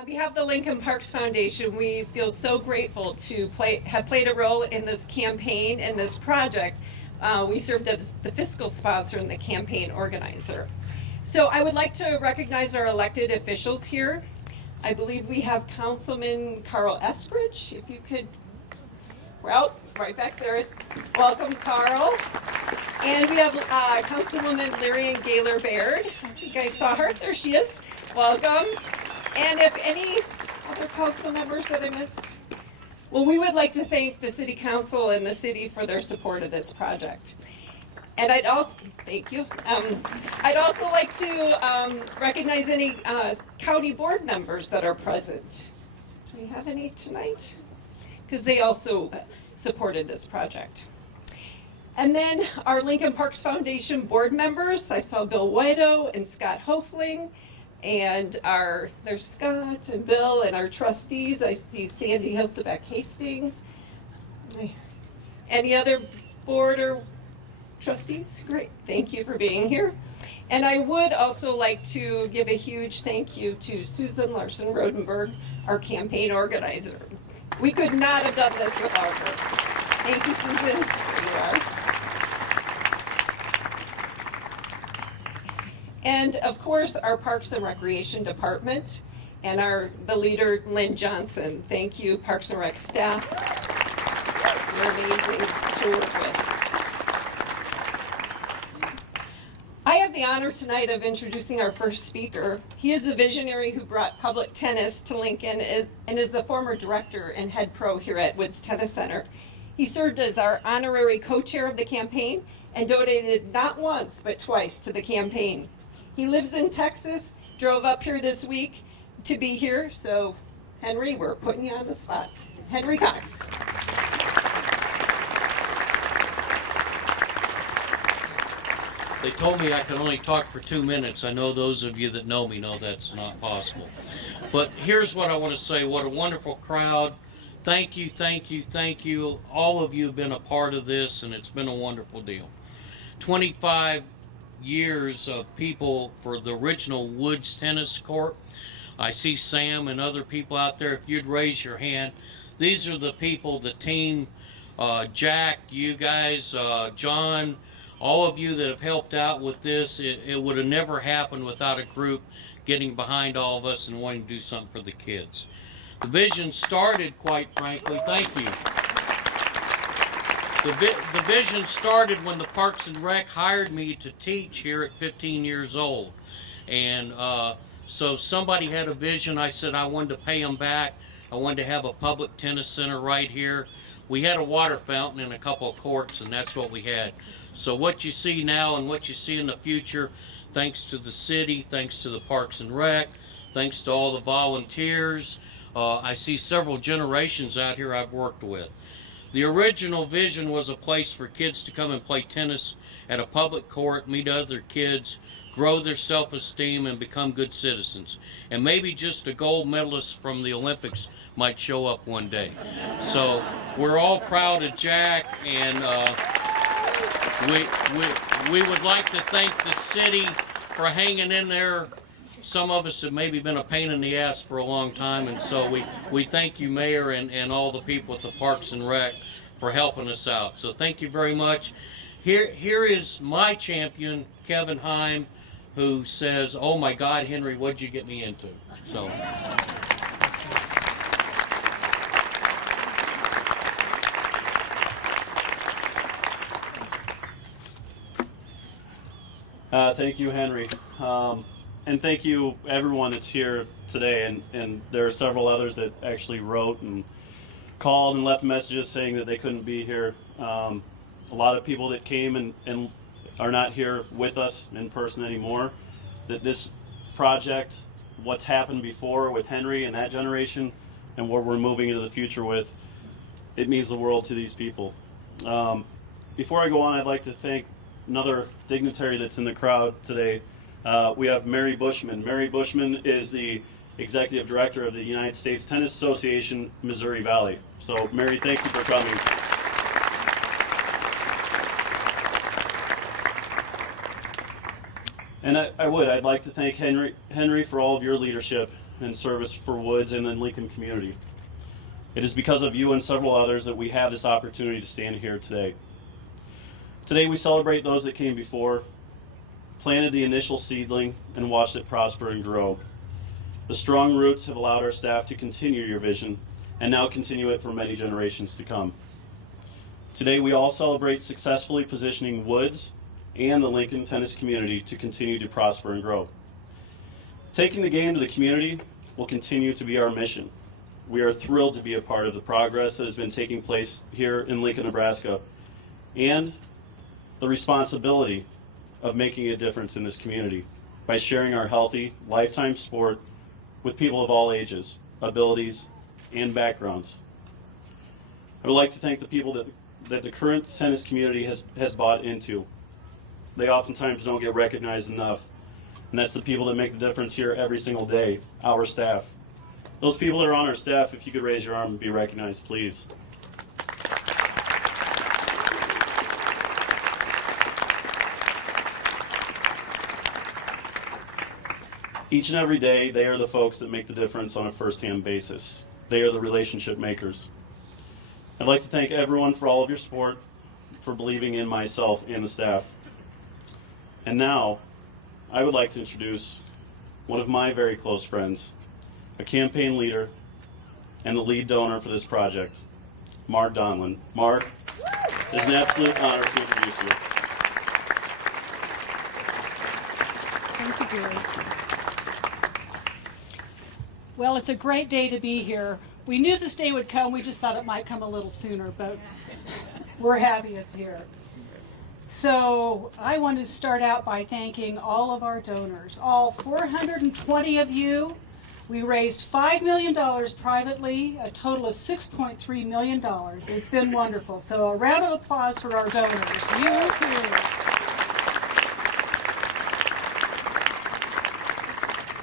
On behalf of the Lincoln Parks Foundation, we feel so grateful to have played a role in this campaign and this project. We served as the fiscal sponsor and the campaign organizer. So I would like to recognize our elected officials here. I believe we have Councilman Carl Eskridge. If you could, well, right back there. Welcome, Carl. And we have Councilwoman Lyrian Gaylor-Baird. I think I saw her. There she is. Welcome. And if any other council members that I missed? Well, we would like to thank the City Council and the city for their support of this project. And I'd also, thank you. I'd also like to recognize any county board members that are present. Do we have any tonight? Because they also supported this project. And then our Lincoln Parks Foundation board members, I saw Bill Whiteau and Scott Hofling. And there's Scott and Bill and our trustees. I see Sandy Hilsebeck Hastings. Any other board or trustees? Great, thank you for being here. And I would also like to give a huge thank you to Susan Larson Rodenberg, our campaign organizer. We could not have done this without her. Thank you, Susan. There you are. And of course, our Parks and Recreation Department and the leader, Lynn Johnson. Thank you, Parks and Rec staff. You're amazing to work with. I have the honor tonight of introducing our first speaker. He is the visionary who brought public tennis to Lincoln and is the former director and head pro here at Woods Tennis Center. He served as our honorary co-chair of the campaign and donated not once but twice to the campaign. He lives in Texas, drove up here this week to be here, so Henry, we're putting you on the spot. Henry Cox. They told me I could only talk for 2 minutes. I know those of you that know me know that's not possible. But here's what I want to say. What a wonderful crowd. Thank you, thank you, thank you. All of you have been a part of this, and it's been a wonderful deal. 25 years of people for the original Woods Tennis Court. I see Sam and other people out there. If you'd raise your hand. These are the people, the team, Jack, you guys, John, all of you that have helped out with this. It would have never happened without a group getting behind all of us and wanting to do something for the kids. The vision started, quite frankly, thank you. The vision started when the Parks and Rec hired me to teach here at 15 years old. And so somebody had a vision. I said I wanted to pay them back. I wanted to have a public tennis center right here. We had a water fountain and a couple of courts, and that's what we had. So what you see now and what you see in the future, thanks to the city, thanks to the Parks and Rec, thanks to all the volunteers. I see several generations out here I've worked with. The original vision was a place for kids to come and play tennis at a public court, meet other kids, grow their self-esteem, and become good citizens. And maybe just a gold medalist from the Olympics might show up one day. So we're all proud of Jack, and we would like to thank the city for hanging in there. Some of us have maybe been a pain in the ass for a long time, and so we thank you, Mayor, and all the people at the Parks and Rec for helping us out. So thank you very much. Here is my champion, Kevin Heim, who says, "Oh my God, Henry, what'd you get me into?" So. Thank you, Henry. And thank you, everyone that's here today. And there are several others that actually wrote and called and left messages saying that they couldn't be here. A lot of people that came and are not here with us in person anymore. That this project, what's happened before with Henry and that generation, and what we're moving into the future with, it means the world to these people. Before I go on, I'd like to thank another dignitary that's in the crowd today. We have Mary Bushman. Mary Bushman is the Executive Director of the United States Tennis Association, Missouri Valley. So, Mary, thank you for coming. And I'd like to thank Henry for all of your leadership and service for Woods and the Lincoln community. It is because of you and several others that we have this opportunity to stand here today. Today we celebrate those that came before, planted the initial seedling, and watched it prosper and grow. The strong roots have allowed our staff to continue your vision and now continue it for many generations to come. Today we all celebrate successfully positioning Woods and the Lincoln tennis community to continue to prosper and grow. Taking the game to the community will continue to be our mission. We are thrilled to be a part of the progress that has been taking place here in Lincoln, Nebraska, and the responsibility of making a difference in this community by sharing our healthy, lifetime sport with people of all ages, abilities, and backgrounds. I would like to thank the people that the current tennis community has bought into. They oftentimes don't get recognized enough, and that's the people that make the difference here every single day, our staff. Those people that are on our staff, if you could raise your arm and be recognized, please. Each and every day, they are the folks that make the difference on a first-hand basis. They are the relationship makers. I'd like to thank everyone for all of your support, for believing in myself and the staff. And now, I would like to introduce one of my very close friends, a campaign leader, and the lead donor for this project, Mark Donlin. Mark, it's an absolute honor to introduce you. Thank you, Gary. Well, it's a great day to be here. We knew this day would come. We just thought it might come a little sooner, but we're happy it's here. So I want to start out by thanking all of our donors, all 420 of you. We raised $5 million privately, a total of $6.3 million. It's been wonderful. So a round of applause for our donors. You too.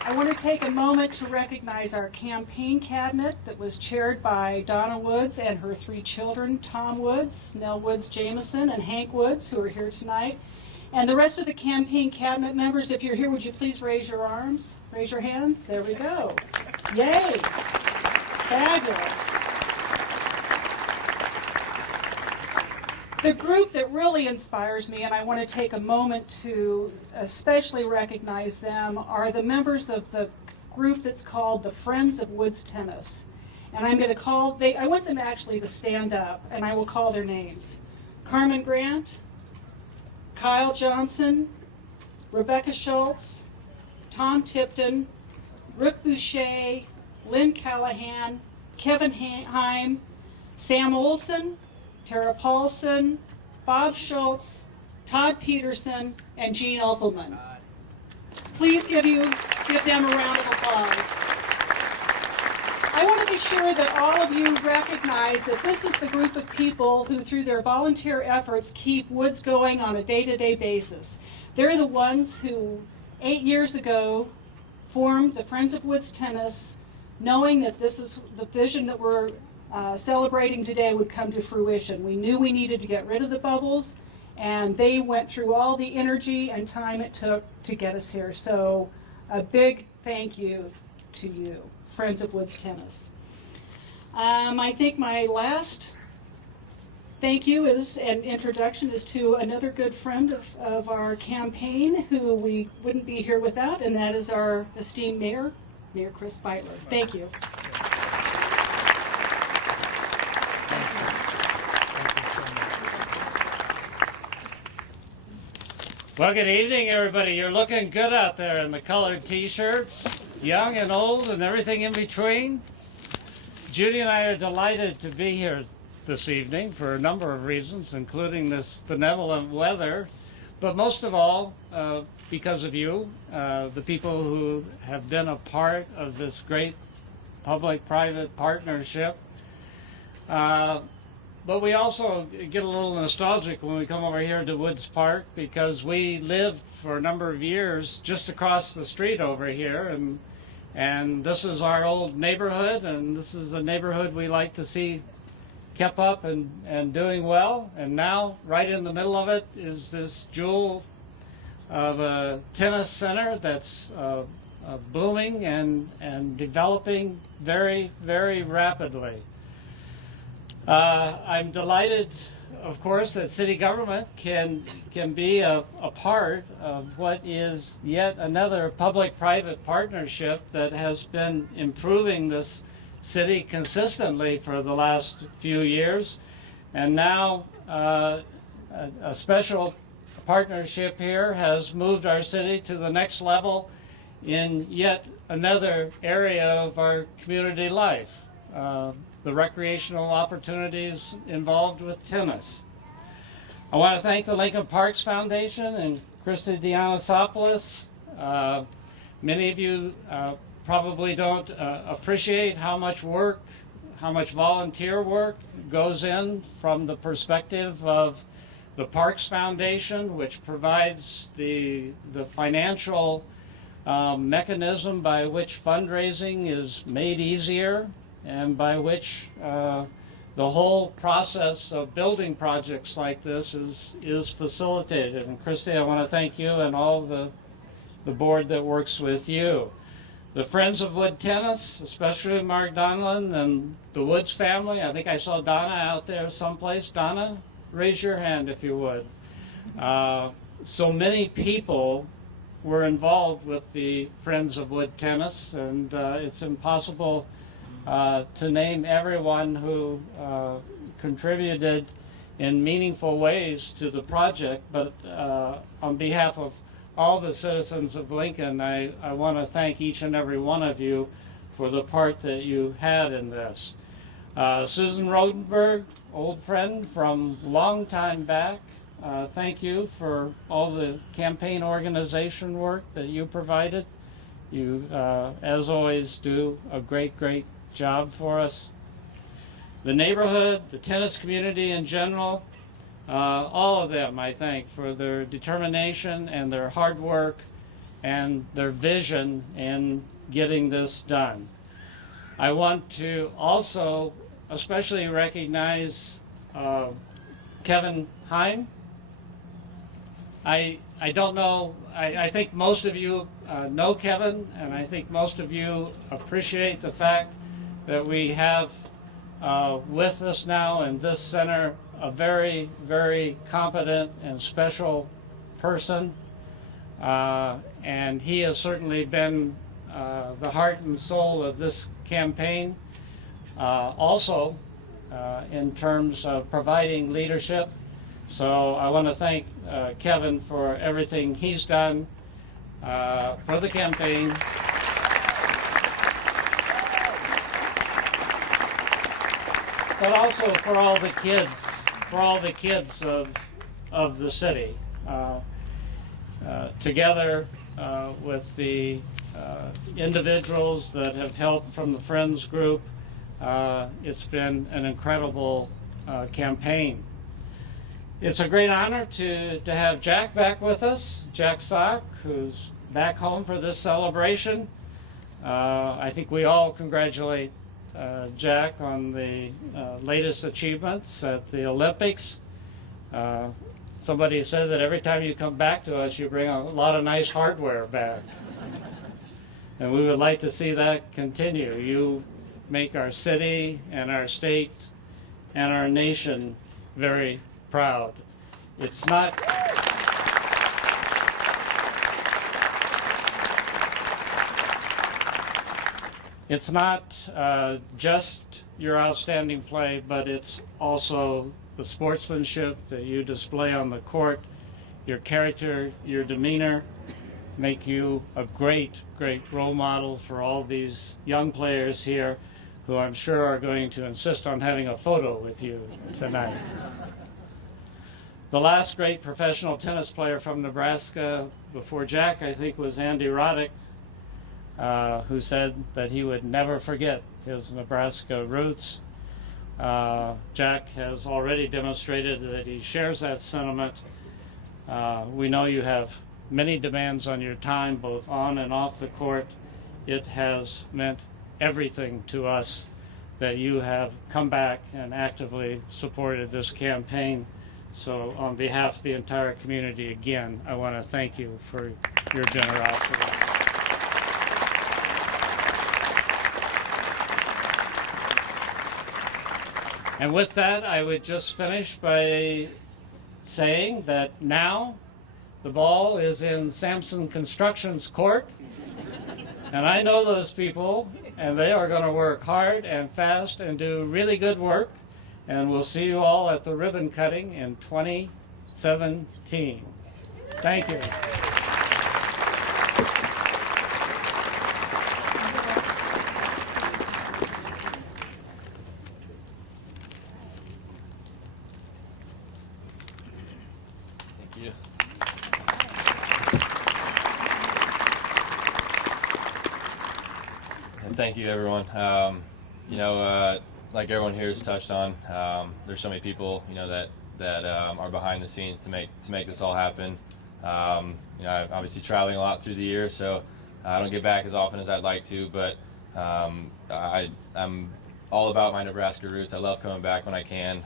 I want to take a moment to recognize our campaign cabinet that was chaired by Donna Woods and her 3 children, Tom Woods, Nell Woods Jameson, and Hank Woods, who are here tonight. And the rest of the campaign cabinet members, if you're here, would you please raise your arms? Raise your hands. There we go. Yay! Fabulous. The group that really inspires me, and I want to take a moment to especially recognize them, are the members of the group that's called the Friends of Woods Tennis. And I'm going to call, I want them actually to stand up, and I will call their names. Carmen Grant, Kyle Johnson, Rebecca Schultz, Tom Tipton, Brooke Boucher, Lynn Callahan, Kevin Heim, Sam Olson, Tara Paulson, Bob Schultz, Todd Peterson, and Jean Elfelman. Please give them a round of applause. I want to be sure that all of you recognize that this is the group of people who, through their volunteer efforts, keep Woods going on a day-to-day basis. They're the ones who, 8 years ago, formed the Friends of Woods Tennis, knowing that this is the vision that we're celebrating today would come to fruition. We knew we needed to get rid of the bubbles, and they went through all the energy and time it took to get us here. So a big thank you to you, Friends of Woods Tennis. I think my last thank you and introduction is to another good friend of our campaign who we wouldn't be here without, and that is our esteemed Mayor Chris Beitler. Thank you. Well, good evening, everybody. You're looking good out there in the colored t-shirts, young and old and everything in between. Judy and I are delighted to be here this evening for a number of reasons, including this benevolent weather, but most of all, because of you, the people who have been a part of this great public-private partnership. But we also get a little nostalgic when we come over here to Woods Park because we lived for a number of years just across the street over here, and this is our old neighborhood, and this is a neighborhood we like to see kept up and doing well. And now, right in the middle of it is this jewel of a tennis center that's booming and developing very, very rapidly. I'm delighted, of course, that city government can be a part of what is yet another public-private partnership that has been improving this city consistently for the last few years. And now a special partnership here has moved our city to the next level in yet another area of our community life, the recreational opportunities involved with tennis. I want to thank the Lincoln Parks Foundation and Christy Dianasopoulos. Many of you probably don't appreciate how much work, how much volunteer work goes in from the perspective of the Parks Foundation, which provides the financial mechanism by which fundraising is made easier and by which the whole process of building projects like this is facilitated. And Christy, I want to thank you and all the board that works with you. The Friends of Wood Tennis, especially Mark Donlan and the Woods family. I think I saw Donna out there someplace. Donna, raise your hand if you would. So many people were involved with the Friends of Wood Tennis, and it's impossible to name everyone who contributed in meaningful ways to the project, but on behalf of all the citizens of Lincoln, I want to thank each and every one of you for the part that you had in this. Susan Rodenberg, old friend from long time back, thank you for all the campaign organization work that you provided. You, as always, do a great job for us. The neighborhood, the tennis community in general, all of them I thank for their determination and their hard work and their vision in getting this done. I want to also especially recognize Kevin Heim. I don't know, I think most of you know Kevin, and I think most of you appreciate the fact that we have with us now in this center a very, very competent and special person. And he has certainly been the heart and soul of this campaign. Also, in terms of providing leadership. So I want to thank Kevin for everything he's done for the campaign. But also for all the kids of the city. Together with the individuals that have helped from the Friends group, it's been an incredible campaign. It's a great honor to have Jack back with us, Jack Sock, who's back home for this celebration. I think we all congratulate Jack on the latest achievements at the Olympics. Somebody said that every time you come back to us, you bring a lot of nice hardware back. And we would like to see that continue. You make our city and our state and our nation very proud. It's not just your outstanding play, but it's also the sportsmanship that you display on the court, your character, your demeanor, make you a great role model for all these young players here who I'm sure are going to insist on having a photo with you tonight. The last great professional tennis player from Nebraska before Jack, I think, was Andy Roddick, who said that he would never forget his Nebraska roots. Jack has already demonstrated that he shares that sentiment. We know you have many demands on your time, both on and off the court. It has meant everything to us that you have come back and actively supported this campaign. So on behalf of the entire community, again, I want to thank you for your generosity. And with that, I would just finish by saying that now the ball is in Sampson Construction's court, and I know those people, and they are going to work hard and fast and do really good work, and we'll see you all at the ribbon cutting in 2017. Thank you. Thank you. And thank you, everyone. Like everyone here has touched on, there's so many people, that are behind the scenes to make this all happen. I'm obviously traveling a lot through the year, so I don't get back as often as I'd like to. But I'm all about my Nebraska roots. I love coming back when I can.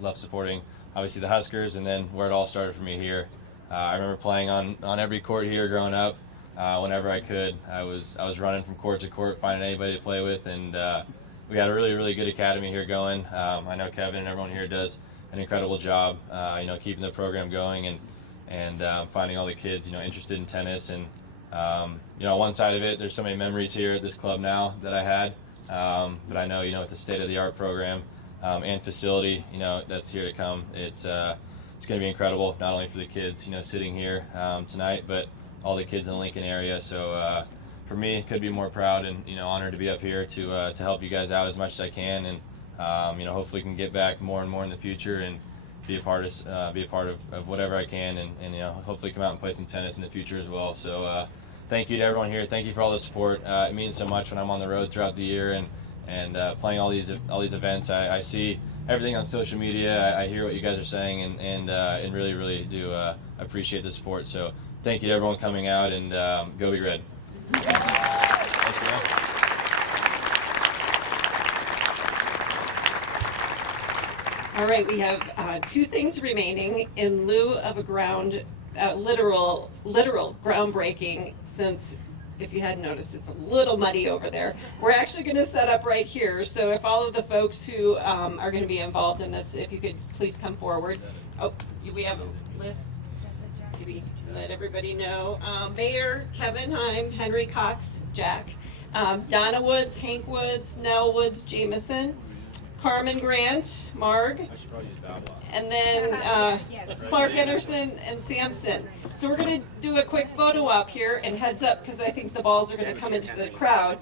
Love supporting, obviously, the Huskers, and then where it all started for me here. I remember playing on every court here growing up. Whenever I could, I was running from court to court, finding anybody to play with, and we had a really, really good academy here going. I know Kevin and everyone here does an incredible job, keeping the program going and finding all the kids, interested in tennis. And on one side of it, there's so many memories here at this club now that I had, but I know, with the state-of-the-art program and facility, that's here to come, it's going to be incredible, not only for the kids, sitting here tonight, but all the kids in the Lincoln area. So for me, couldn't be more proud and honored to be up here to help you guys out as much as I can, and hopefully can get back more and more in the future and be a part of whatever I can, and hopefully come out and play some tennis in the future as well. So thank you to everyone here. Thank you for all the support. It means so much when I'm on the road throughout the year and playing all these events. I see everything on social media. I hear what you guys are saying, and really, really do appreciate the support. So thank you to everyone coming out, and go Big Red. Thank you. All right, we have two things remaining in lieu of a literal groundbreaking, since if you hadn't noticed, it's a little muddy over there. We're actually going to set up right here, so if all of the folks who are going to be involved in this, if you could please come forward. Oh, we have a list. Maybe let everybody know. Mayor Kevin Heim, Henry Cox, Jack, Donna Woods, Hank Woods, Nell Woods, Jameson, Carmen Grant, Marg, and then Clark Anderson and Sampson. So we're going to do a quick photo op here, and heads up, because I think the balls are going to come into the crowd.